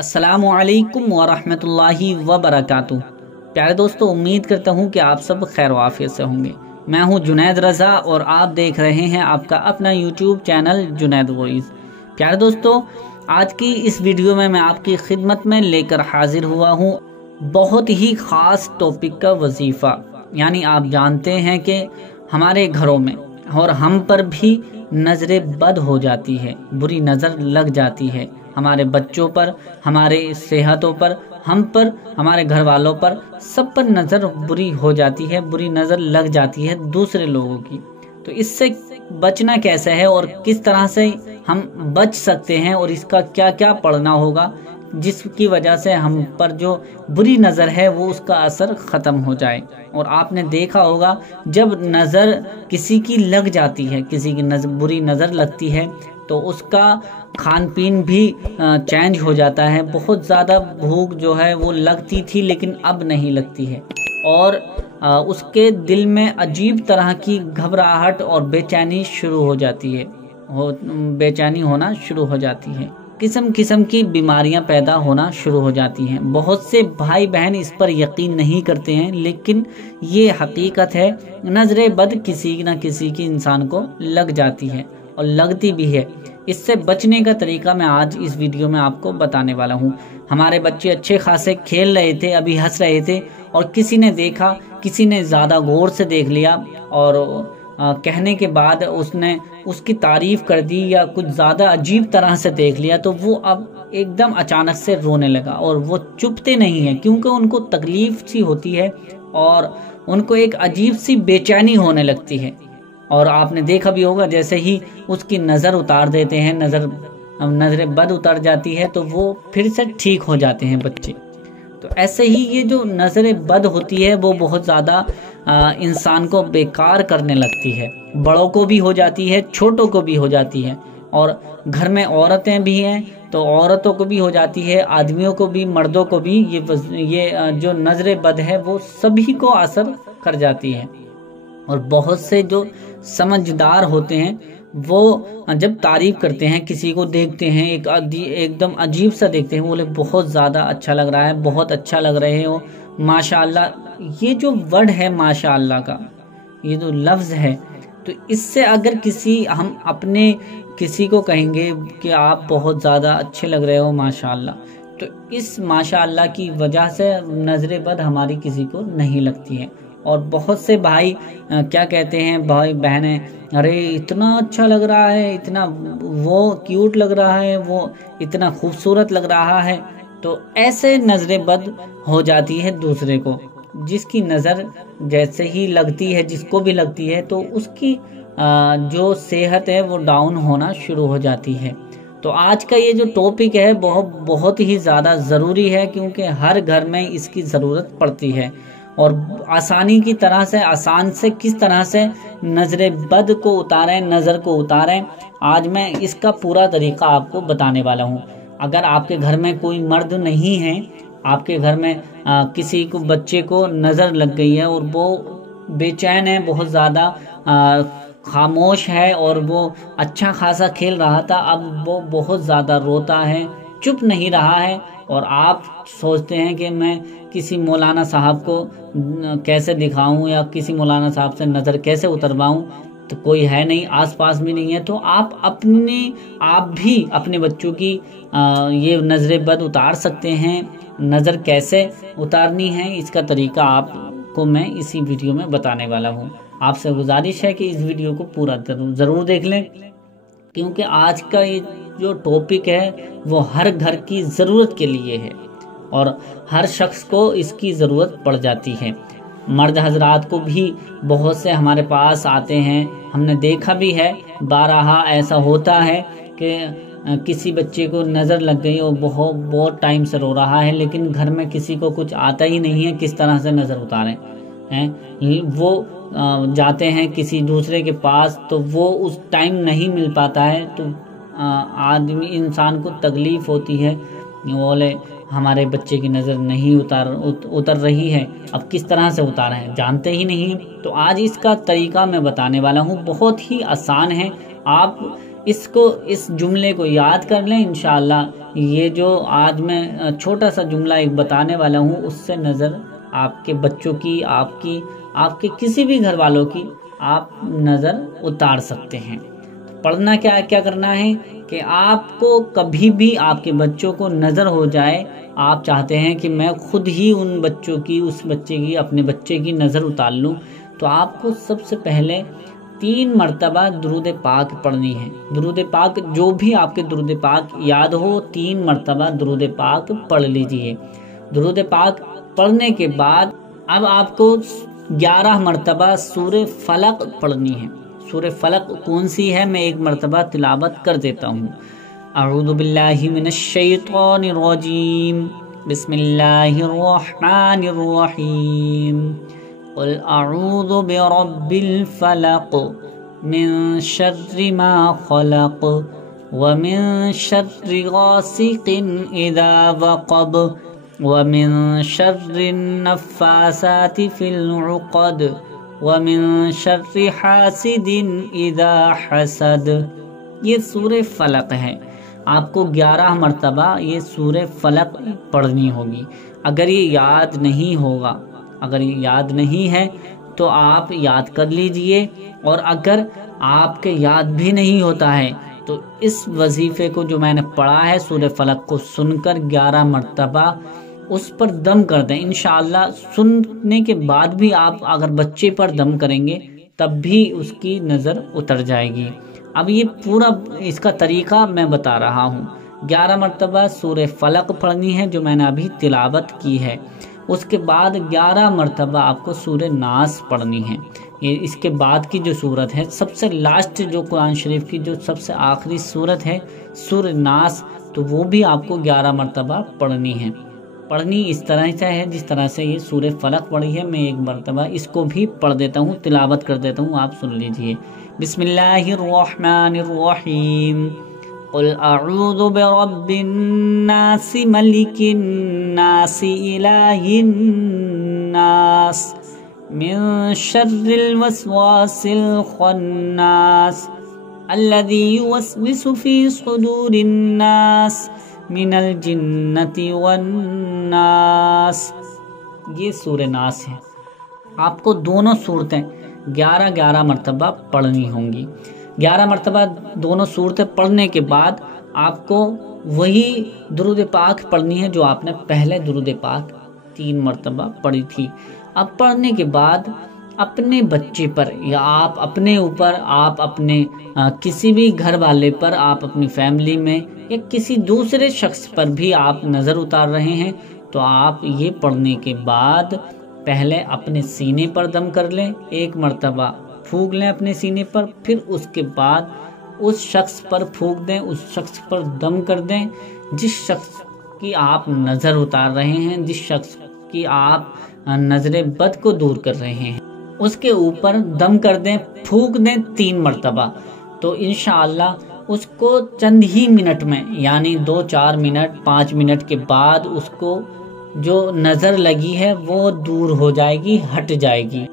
अस्सलामु अलैकुम वरहमतुल्लाहि वबरकातुहू। प्यारे दोस्तों, उम्मीद करता हूँ कि आप सब खैर वाफियत से होंगे। मैं हूँ जुनैद रज़ा और आप देख रहे हैं आपका अपना यूट्यूब चैनल जुनैद वॉइस। प्यारे दोस्तों, आज की इस वीडियो में मैं आपकी खिदमत में लेकर हाजिर हुआ हूँ बहुत ही ख़ास टॉपिक का वजीफ़ा। यानी आप जानते हैं कि हमारे घरों में और हम पर भी नज़रें बद हो जाती है, बुरी नज़र लग जाती है। हमारे बच्चों पर, हमारे सेहतों पर, हम पर, हमारे घर वालों पर, सब पर नज़र बुरी हो जाती है, बुरी नज़र लग जाती है दूसरे लोगों की। तो इससे बचना कैसे है और किस तरह से हम बच सकते हैं और इसका क्या क्या पढ़ना होगा जिसकी वजह से हम पर जो बुरी नज़र है वो उसका असर ख़त्म हो जाए। और आपने देखा होगा जब नज़र किसी की लग जाती है, किसी की बुरी नज़र लगती है तो उसका खान पीन भी चेंज हो जाता है। बहुत ज़्यादा भूख जो है वो लगती थी लेकिन अब नहीं लगती है, और उसके दिल में अजीब तरह की घबराहट और बेचैनी शुरू हो जाती है, बेचैनी होना शुरू हो जाती है। किस्म किस्म की बीमारियां पैदा होना शुरू हो जाती हैं। बहुत से भाई बहन इस पर यकीन नहीं करते हैं, लेकिन ये हकीकत है। नजरे बद किसी न किसी की इंसान को लग जाती है और लगती भी है। इससे बचने का तरीका मैं आज इस वीडियो में आपको बताने वाला हूँ। हमारे बच्चे अच्छे खासे खेल रहे थे, अभी हंस रहे थे, और किसी ने देखा, किसी ने ज़्यादा गौर से देख लिया और कहने के बाद उसने उसकी तारीफ कर दी या कुछ ज़्यादा अजीब तरह से देख लिया, तो वो अब एकदम अचानक से रोने लगा। और वो चुपते नहीं हैं क्योंकि उनको तकलीफ सी होती है और उनको एक अजीब सी बेचैनी होने लगती है। और आपने देखा भी होगा जैसे ही उसकी नज़र उतार देते हैं, नज़रें बद उतर जाती है तो वो फिर से ठीक हो जाते हैं बच्चे। तो ऐसे ही ये जो नज़रें बद होती है वो बहुत ज़्यादा इंसान को बेकार करने लगती है। बड़ों को भी हो जाती है, छोटों को भी हो जाती है, और घर में औरतें भी हैं तो औरतों को भी हो जाती है, आदमियों को भी, मर्दों को भी। ये जो नज़रें बद है वो सभी को असर कर जाती है। और बहुत से जो समझदार होते हैं वो जब तारीफ करते हैं, किसी को देखते हैं एकदम अजीब सा देखते हैं, बोले बहुत ज़्यादा अच्छा लग रहा है, बहुत अच्छा लग रहे हो, माशाअल्लाह। ये जो वर्ड है माशाअल्लाह का, ये जो लफ्ज़ है, तो इससे अगर हम अपने किसी को कहेंगे कि आप बहुत ज़्यादा अच्छे लग रहे हो माशाअल्लाह, तो इस माशाअल्लाह की वजह से नज़रें बद हमारी किसी को नहीं लगती है। और बहुत से भाई क्या कहते हैं, भाई बहनें, अरे इतना अच्छा लग रहा है, इतना वो क्यूट लग रहा है, वो इतना खूबसूरत लग रहा है। तो ऐसे नज़रें बद हो जाती है दूसरे को। जिसकी नज़र जैसे ही लगती है, जिसको भी लगती है, तो उसकी जो सेहत है वो डाउन होना शुरू हो जाती है। तो आज का ये जो टॉपिक है बहुत ही ज़्यादा ज़रूरी है, क्योंकि हर घर में इसकी ज़रूरत पड़ती है। और आसानी की तरह से, आसान से किस तरह से नज़रें बद को उतारें, नज़र को उतारें, आज मैं इसका पूरा तरीका आपको बताने वाला हूँ। अगर आपके घर में कोई मर्द नहीं है, आपके घर में किसी को, बच्चे को नज़र लग गई है और वो बेचैन है, बहुत ज़्यादा खामोश है, और वो अच्छा खासा खेल रहा था, अब वो बहुत ज़्यादा रोता है, चुप नहीं रहा है, और आप सोचते हैं कि मैं किसी मौलाना साहब को कैसे दिखाऊं या किसी मौलाना साहब से नज़र कैसे उतरवाऊं, तो कोई है नहीं, आसपास भी नहीं है। तो आप भी अपने बच्चों की ये नज़रें बद उतार सकते हैं। नज़र कैसे उतारनी है इसका तरीका आपको मैं इसी वीडियो में बताने वाला हूँ। आपसे गुजारिश है कि इस वीडियो को पूरा ज़रूर देख लें, क्योंकि आज का ये जो टॉपिक है वो हर घर की ज़रूरत के लिए है और हर शख्स को इसकी ज़रूरत पड़ जाती है। मर्द हजरात को भी बहुत से हमारे पास आते हैं, हमने देखा भी है, बारहा ऐसा होता है कि किसी बच्चे को नज़र लग गई और बहुत टाइम से रो रहा है, लेकिन घर में किसी को कुछ आता ही नहीं है किस तरह से नज़र उतारें हैं। वो जाते हैं किसी दूसरे के पास, तो वो उस टाइम नहीं मिल पाता है, तो इंसान को तकलीफ़ होती है, बोले हमारे बच्चे की नज़र नहीं उतर रही है, अब किस तरह से उतारें, जानते ही नहीं। तो आज इसका तरीका मैं बताने वाला हूँ, बहुत ही आसान है। आप इस जुमले को याद कर लें, इंशाअल्लाह یہ جو آج میں چھوٹا سا جملہ ایک بتانے والا ہوں، اس سے نظر آپ کے بچوں کی، آپ کے کسی بھی گھر والوں کی آپ نظر اتار سکتے ہیں۔ پڑھنا کیا کرنا ہے کہ آپ کو کبھی بھی آپ کے بچوں کو نظر ہو جائے، آپ چاہتے ہیں کہ میں خود ہی ان بچوں کی، اس بچے کی، اپنے بچے کی نظر اتار لوں، تو آپ کو سب سے پہلے 3 مرتبہ درود پاک پڑھنی ہے۔ درود پاک جو بھی آپ کے درود پاک یاد ہو، 3 مرتبہ درود پاک پڑھ لیجئے۔ درود پاک پڑھنے کے بعد اب آپ کو 11 مرتبہ سورہ فلق پڑھنی ہے۔ سورہ فلق کون سی ہے، میں ایک مرتبہ تلاوت کر دیتا ہوں۔ اعوذ باللہ من الشیطان الرجیم، بسم اللہ الرحمن الرحیم، قل اعوذ برب الفلق من شر ما خلق ومن شر غاسق اذا وقب ومن شر النفاثات في العقد ومن شر حاسد اذا حسد۔ یہ سورہ فلق ہے، آپ کو 11 مرتبہ یہ سورہ فلق پڑھنی ہوگی۔ اگر یہ یاد نہیں ہوگا، اگر یہ یاد نہیں ہے تو آپ یاد کر لیجئے، اور اگر آپ کے یاد بھی نہیں ہوتا ہے تو اس وظیفے کو جو میں نے پڑھا ہے سورہ فلق کو سن کر 11 مرتبہ اس پر دم کر دیں۔ انشاءاللہ سننے کے بعد بھی آپ اگر بچے پر دم کریں گے تب بھی اس کی نظر اتر جائے گی۔ اب یہ پورا اس کا طریقہ میں بتا رہا ہوں۔ 11 مرتبہ سورہ فلق پڑھنی ہے جو میں نے ابھی تلاوت کی ہے۔ اس کے بعد 11 مرتبہ آپ کو سورہ ناس پڑھنی ہے۔ یہ اس کے بعد کی جو سورت ہے، سب سے لاسٹ جو قرآن شریف کی جو سب سے آخری سورت ہے سورہ ناس، تو وہ بھی آپ کو 11 مرتبہ پڑھنی ہے۔ پڑھنی اس طرح سے ہے جس طرح سے یہ سورہ فلق پڑھی ہے۔ میں ایک مرتبہ اس کو بھی پڑھ دیتا ہوں، تلاوت کر دیتا ہوں، آپ سن لیجئے۔ بسم اللہ الرحمن الرحیم، قل اعوذ برب الناس ملک الناس الہ الناس من شر الوسواس الخناس الذي يوسوس في صدور الناس من الجنت والناس۔ یہ سورہ ناس ہے۔ آپ کو دونوں صورتیں 11 مرتبہ پڑھنی ہوں گی۔ 11 مرتبہ دونوں صورتیں پڑھنے کے بعد آپ کو وہی درود پاک پڑھنی ہے جو آپ نے پہلے درود پاک 3 مرتبہ پڑھی تھی۔ اب پڑھنے کے بعد اپنے بچے پر یا آپ اپنے اوپر، آپ اپنے کسی بھی گھر والے پر، آپ اپنی فیملی میں یا کسی دوسرے شخص پر بھی آپ نظر اتار رہے ہیں، تو آپ یہ پڑھنے کے بعد پہلے اپنے سینے پر دم کر لیں، 1 مرتبہ پھونک لیں اپنے سینے پر، پھر اس کے بعد اس شخص پر پھونک دیں، اس شخص پر دم کر دیں جس شخص کی آپ نظر اتار رہے ہیں، جس شخص کی آپ نظر بد کو دور کر رہے ہیں، اس کے اوپر دم کر دیں، پھونک دیں 3 مرتبہ۔ تو انشاءاللہ اس کو چند ہی منٹ میں، یعنی 2-4 منٹ 5 منٹ کے بعد اس کو جو نظر لگی ہے وہ دور ہو جائے گی، ہٹ جائے گی۔